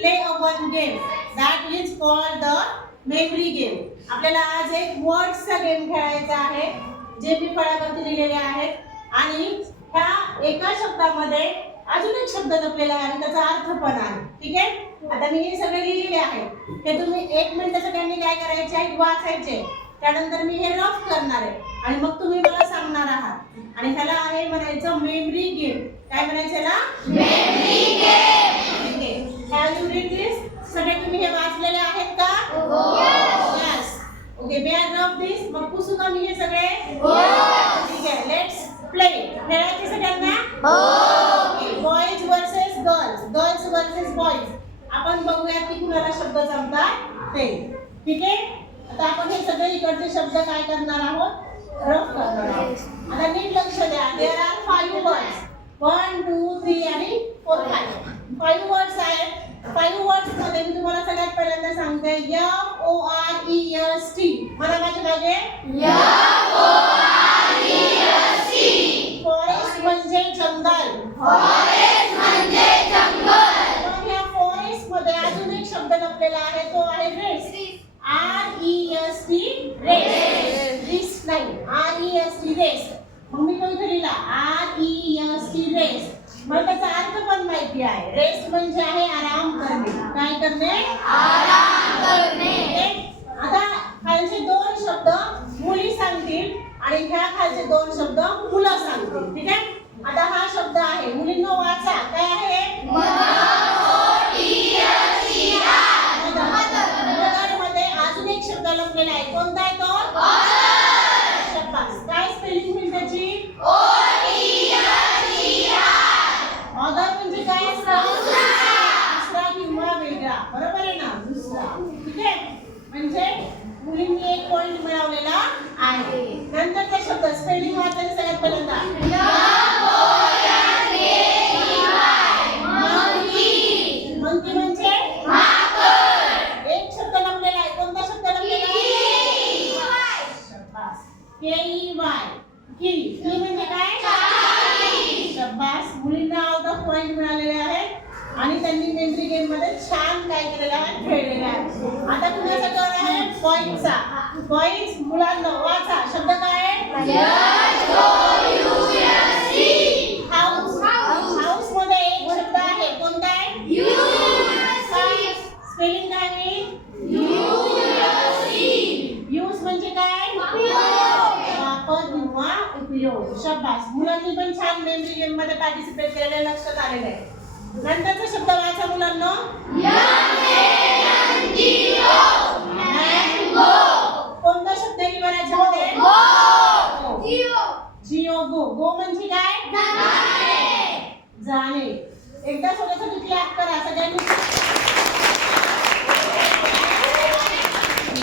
play a one game that is called the memory game. आपल्याला आज एक वर्ड्सचा game खेळायचा आहे जे मी फळ्यावरती लिहिलेले आहेत आणि ह्या एका शब्दामध्ये अजून एक शब्द लपलेला आहे आणि त्याचा अर्थ पण आहे. ठीक आहे, आता मी हे सगळे लिहिलेले आहे. हे तुम्ही 1 मिनिट सगळ्यांनी काय करायचे आहे, वाचायचे. त्यानंतर मी हे रफ करणार आहे आणि मग तुम्ही मला सांगणार आहात आणि ह्याला आहे म्हणायचं मेमरी गेम. काय म्हणायचं ना, मेमरी गेम. ठीक आहे, हॅव यू रीड दिस? सगळे तुम्ही हे वाचलेले आहेत का? हो. Yes. Okay, may I rub this? मग पुसू का मी हे सगळे? हो. ठीक आहे, लेट्स प्ले. खेळायचे सगळ्यांना? हो. Boys versus girls, girls versus boys. आपण बघूया की कुणाला शब्द जमतात ते. ठीक आहे, आता आपण हे सगळे इकडचे शब्द काय करणार आहोत, रफ करणार आहोत. आता नीट लक्ष द्या. There R 5 words. 1 2 3 आणि 4 5 वर्ड्स आहेत. 5 वर्ड्स मध्ये मी तुम्हाला सगळ्यात पहिल्यांदा सांगते FOREST. मला माझ्या मागे FOREST. फॉरेस्ट म्हणजे जंगल. फॉरेस्ट म्हणजे जंगल. पण या फॉरेस्ट मध्ये अजून एक शब्द लपलेला आहे, तो आहे रेस. REST race. रिस नाही, REST रेस. मग मी तो इथे लिहिला REST रेस. मला त्याचा अर्थ पण माहिती आहे. रेस्ट म्हणजे आहे आराम करणे. काय करणे? आराम करणे. आता खालचे 2 शब्द मुली सांगतील आणि ह्या खालचे 2 शब्द मुलं सांगतील. ठीक आहे, आता हा शब्द आहे, मुलींनो वाचा. काय आहे? मध्ये अजून एक शब्द लपलेला आहे. कोणता आहे तो? शाबास. काय स्पेलिंग होईल त्याची? ऑदर म्हणजे काय असतं? दुसरा किंवा वेगळा. बरोबर आहे ना, दुसरा. ठीक आहे, म्हणजे मुलींनी 1 पॉइंट मिळवलेला आहे. नंतर ते शब्द स्पेलिंग वाचायचं सगळ्यात पहिल्यांदा. मंकी म्हणजे एक शब्द लपलेला आहे. कोणता शब्द लपलेला आहे? शाबास. KEY. की म्हणजे काय? शाबास. मुलींना आउट ऑफ पॉइंट मिळालेले आहेत आणि त्यांनी मेमरी गेम मध्ये छान काय केलेलं आहे, खेळलेलं आहे. आता कुणाचा टर्न आहे? पॉइंटचा. पॉइंट्स मुलांना वाचा. शब्द काय आहे? हाऊस. हाऊस मध्ये एक शब्द आहे. कोणता आहे? स्पेलिंग काय आहे? यूज म्हणजे काय? वापर किंवा उपयोग. शाबास. मुलांनी पण छान मेमरी गेम मध्ये पार्टिसिपेट केलेले लक्षात आलेले आहे. नंतरचा शब्द वाचा मुलांना. कोणता शब्द आहे बरं याच्यामध्ये? जिओ. गो म्हणजे काय? जाणे. एकदा स्वतःसाठी क्लॅप करा सगळ्यांनी.